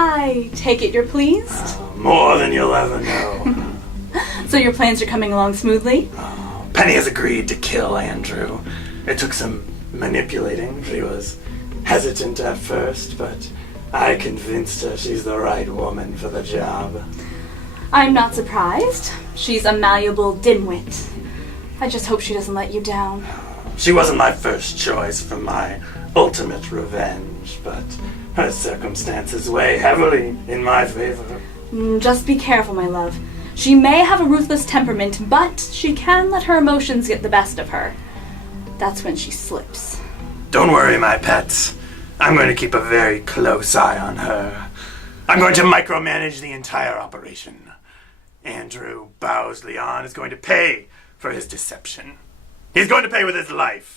I take it you're pleased? More than you'll ever know. So your plans are coming along smoothly? Penny has agreed to kill Andrew. It took some manipulating. She was hesitant at first, but I convinced her she's the right woman for the job. I'm not surprised. She's a malleable dimwit. I just hope she doesn't let you down. She wasn't my first choice for my ultimate revenge, but her circumstances weigh heavily in my favor. Just be careful, my love. She may have a ruthless temperament, but she can let her emotions get the best of her. That's when she slips. Don't worry, my pets. I'm going to keep a very close eye on her. I'm going to micromanage the entire operation. Andrew Bowes-Leon is going to pay for his deception. He's going to pay with his life.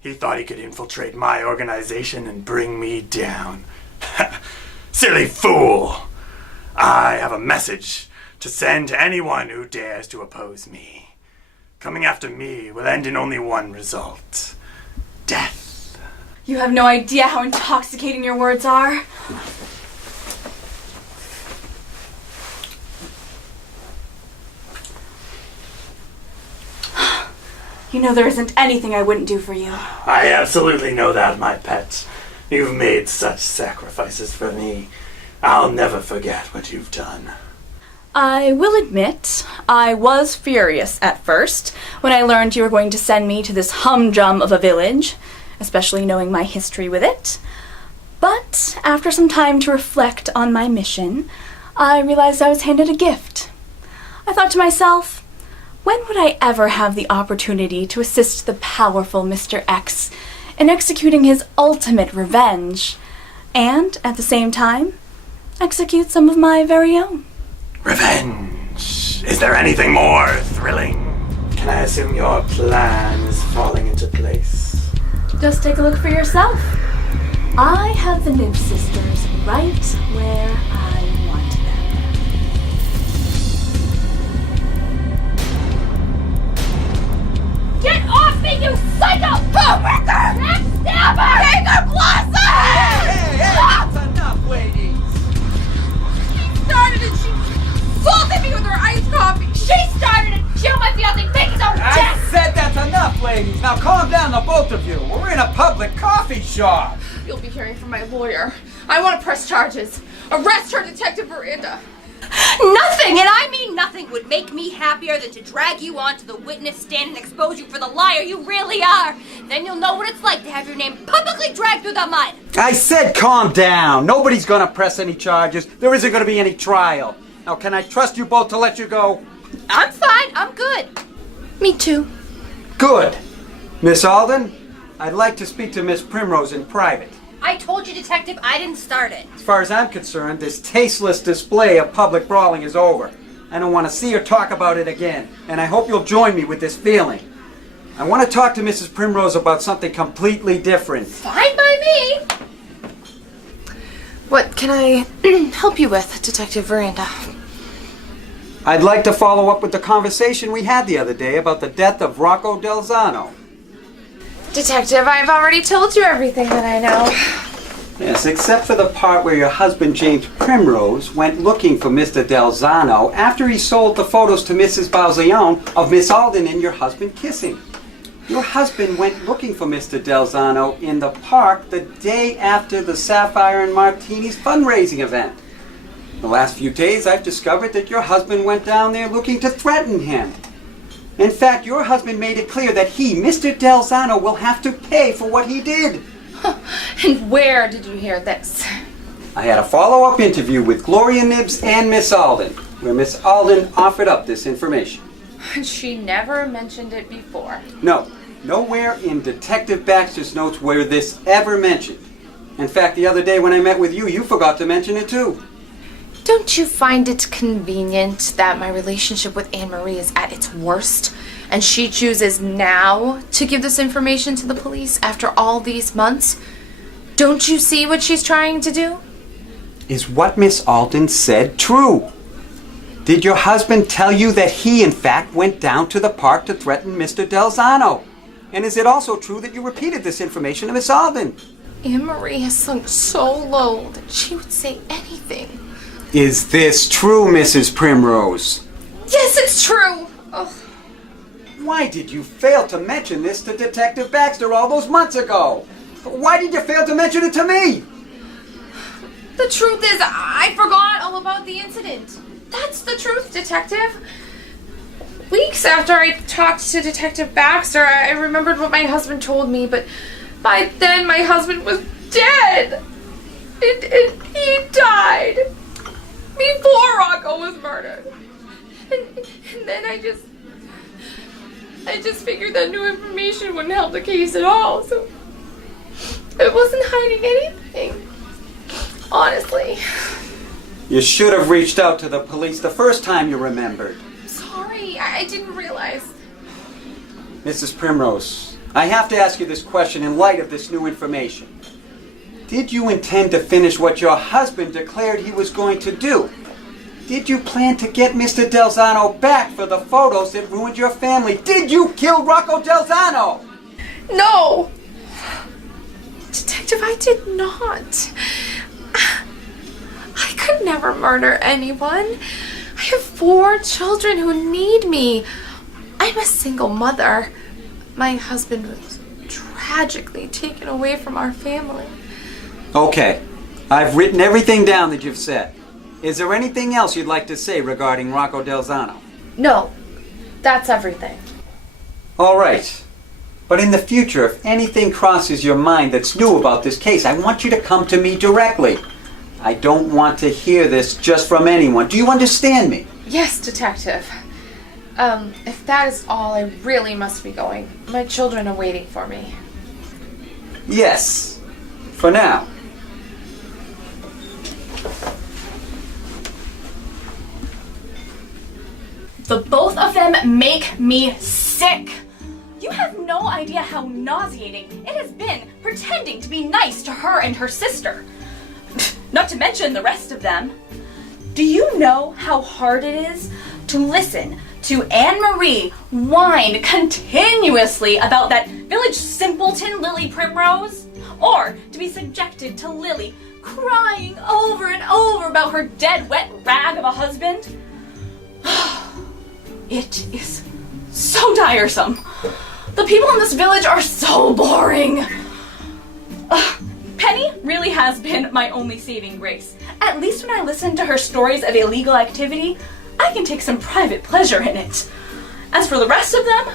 He thought he could infiltrate my organization and bring me down. Silly fool! I have a message to send to anyone who dares to oppose me. Coming after me will end in only one result: death. You have no idea how intoxicating your words are. You know there isn't anything I wouldn't do for you. I absolutely know that, my pet. You've made such sacrifices for me. I'll never forget what you've done. I will admit, I was furious at first when I learned you were going to send me to this humdrum of a village, especially knowing my history with it. But after some time to reflect on my mission, I realized I was handed a gift. I thought to myself, when would I ever have the opportunity to assist the powerful Mr. X in executing his ultimate revenge, and, at the same time, execute some of my very own? Revenge! Is there anything more thrilling? Can I assume your plan is falling into place? Just take a look for yourself. I have the Nib sisters right where I want them. Get off me, you psycho! Homewrecker! Backstabber! Hager Blossom! Hey, that's enough, ladies! She started and she assaulted me with her iced coffee! She started and killed my fiancé, making her I death! said that's enough, ladies! Now calm down, the both of you! We're in a public coffee shop! You'll be hearing from my lawyer. I want to press charges. Arrest her, Detective Miranda! Nothing, and I mean nothing, would make me happier than to drag you onto the witness stand and expose you for the liar you really are. Then you'll know what it's like to have your name publicly dragged through the mud. I said calm down! Nobody's gonna press any charges. There isn't gonna be any trial. Now can I trust you both to let you go? I'm fine, I'm good. Me too. Good. Miss Alden, I'd like to speak to Miss Primrose in private. I told you, Detective, I didn't start it. As far as I'm concerned, this tasteless display of public brawling is over. I don't want to see or talk about it again, and I hope you'll join me with this feeling. I want to talk to Mrs. Primrose about something completely different. Fine by me. What can I help you with, Detective Miranda? I'd like to follow up with the conversation we had the other day about the death of Rocco Delzano. Detective, I've already told you everything that I know. Yes, except for the part where your husband, James Primrose, went looking for Mr. Delzano after he sold the photos to Mrs. Bowes-Leon of Miss Alden and your husband kissing. Your husband went looking for Mr. Delzano in the park the day after the Sapphire and Martinis fundraising event. The last few days, I've discovered that your husband went down there looking to threaten him. In fact, your husband made it clear that he, Mr. Delzano, will have to pay for what he did. And where did you hear this? I had a follow-up interview with Gloria Nibbs and Miss Alden, where Miss Alden offered up this information. She never mentioned it before. No, nowhere in Detective Baxter's notes were this ever mentioned. In fact, the other day when I met with you, you forgot to mention it too. Don't you find it convenient that my relationship with Anne-Marie is at its worst, and she chooses now to give this information to the police after all these months? Don't you see what she's trying to do? Is what Miss Alden said true? Did your husband tell you that he, in fact, went down to the park to threaten Mr. Delzano? And is it also true that you repeated this information to Miss Alden? Anne-Marie has sunk so low that she would say anything. Is this true, Mrs. Primrose? Yes, it's true! Ugh. Why did you fail to mention this to Detective Baxter all those months ago? Why did you fail to mention it to me? The truth is, I forgot all about the incident. That's the truth, Detective. Weeks after I talked to Detective Baxter, I remembered what my husband told me, but by then my husband was dead. And he died before Rocco was murdered. And then I just figured that new information wouldn't help the case at all, so I wasn't hiding anything. Honestly. You should have reached out to the police the first time you remembered. Sorry, I didn't realize. Mrs. Primrose, I have to ask you this question in light of this new information. Did you intend to finish what your husband declared he was going to do? Did you plan to get Mr. Delzano back for the photos that ruined your family? Did you kill Rocco Delzano? No! Detective, I did not. I could never murder anyone. I have 4 children who need me. I'm a single mother. My husband was tragically taken away from our family. Okay, I've written everything down that you've said. Is there anything else you'd like to say regarding Rocco Delzano? No, that's everything. All right. But in the future, if anything crosses your mind that's new about this case, I want you to come to me directly. I don't want to hear this just from anyone. Do you understand me? Yes, Detective. If that is all, I really must be going. My children are waiting for me. Yes. For now. The both of them make me sick. You have no idea how nauseating it has been pretending to be nice to her and her sister. Not to mention the rest of them. Do you know how hard it is to listen to Anne-Marie whine continuously about that village simpleton Lily Primrose? Or to be subjected to Lily crying over and over about her dead wet rag of a husband? It is so tiresome. The people in this village are so boring. Penny really has been my only saving grace. At least when I listen to her stories of illegal activity, I can take some private pleasure in it. As for the rest of them,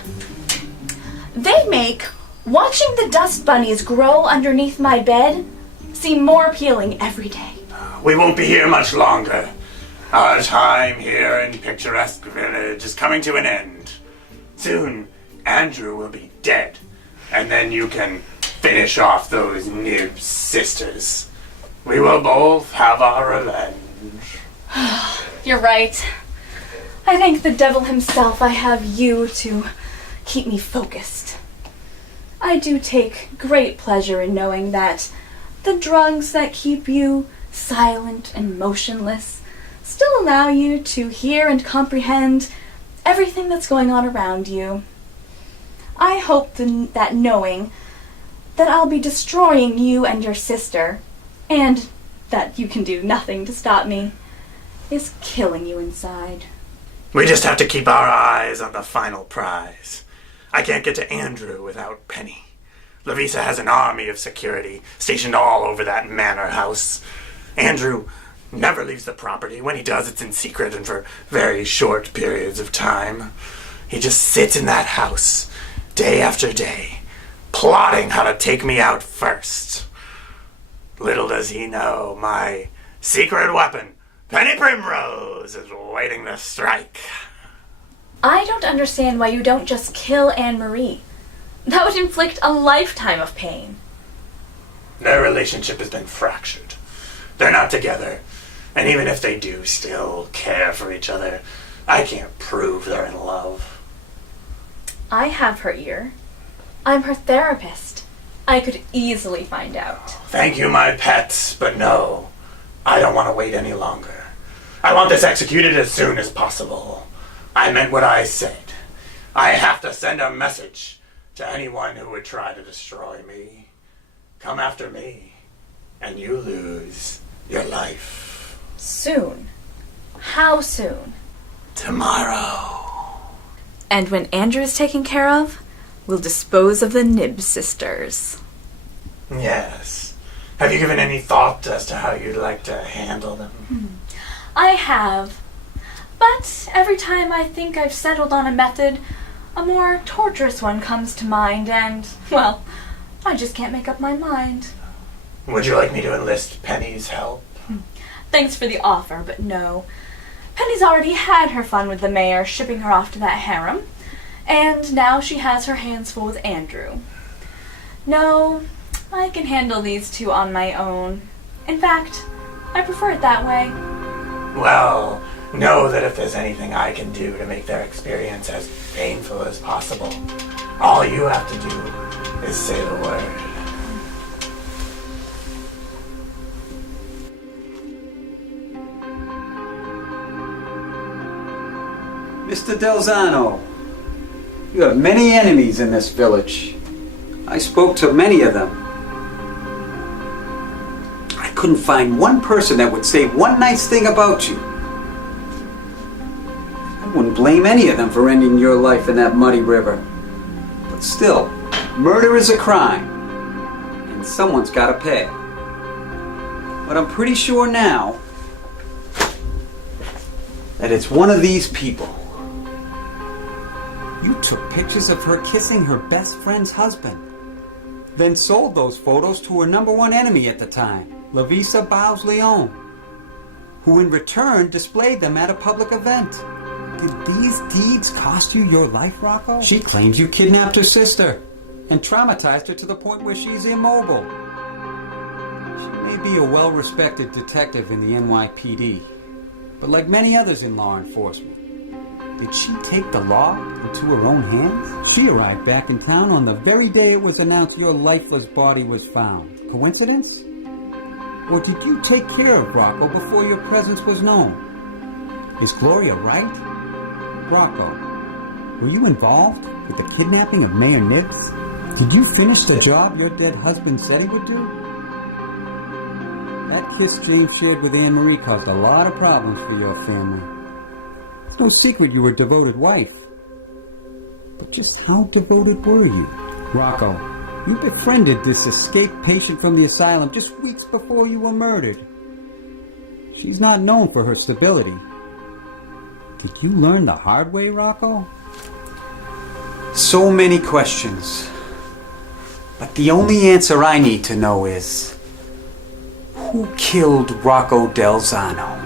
they make watching the dust bunnies grow underneath my bed seem more appealing every day. We won't be here much longer. Our time here in picturesque village is coming to an end. Soon, Andrew will be dead, and then you can finish off those Nibbs sisters. We will both have our revenge. You're right. I thank the devil himself I have you to keep me focused. I do take great pleasure in knowing that the drugs that keep you silent and motionless still allow you to hear and comprehend everything that's going on around you. I hope that knowing that I'll be destroying you and your sister, and that you can do nothing to stop me, is killing you inside. We just have to keep our eyes on the final prize. I can't get to Andrew without Penny. Lavisa has an army of security stationed all over that manor house. Andrew never leaves the property. When he does, it's in secret and for very short periods of time. He just sits in that house, day after day, plotting how to take me out first. Little does he know my secret weapon, Penny Primrose, is waiting to strike. I don't understand why you don't just kill Anne-Marie. That would inflict a lifetime of pain. Their relationship has been fractured. They're not together. And even if they do still care for each other, I can't prove they're in love. I have her ear. I'm her therapist. I could easily find out. Thank you, my pets, but no. I don't want to wait any longer. I want this executed as soon as possible. I meant what I said. I have to send a message to anyone who would try to destroy me. Come after me, and you lose your life. Soon. How soon? Tomorrow. And when Andrew is taken care of, we'll dispose of the Nib sisters. Yes. Have you given any thought as to how you'd like to handle them? I have. But every time I think I've settled on a method, a more torturous one comes to mind, and, well, I just can't make up my mind. Would you like me to enlist Penny's help? Thanks for the offer, but no. Penny's already had her fun with the mayor shipping her off to that harem, and now she has her hands full with Andrew. No, I can handle these two on my own. In fact, I prefer it that way. Well, know that if there's anything I can do to make their experience as painful as possible, all you have to do is say the word. Mr. Delzano, you have many enemies in this village. I spoke to many of them. I couldn't find one person that would say one nice thing about you. I wouldn't blame any of them for ending your life in that muddy river. But still, murder is a crime, and someone's got to pay. But I'm pretty sure now that it's one of these people. You took pictures of her kissing her best friend's husband, then sold those photos to her #1 enemy at the time, Lavisa Baus-Leon, who in return displayed them at a public event. Did these deeds cost you your life, Rocco? She claims you kidnapped her sister and traumatized her to the point where she's immobile. She may be a well-respected detective in the NYPD, but like many others in law enforcement, did she take the law into her own hands? She arrived back in town on the very day it was announced your lifeless body was found. Coincidence? Or did you take care of Rocco before your presence was known? Is Gloria right? Rocco, were you involved with the kidnapping of Mayor Nibs? Did you finish the job your dead husband said he would do? That kiss James shared with Anne-Marie caused a lot of problems for your family. It's no secret you were a devoted wife. But just how devoted were you? Rocco, you befriended this escaped patient from the asylum just weeks before you were murdered. She's not known for her stability. Did you learn the hard way, Rocco? So many questions. But the only answer I need to know is, who killed Rocco Delzano?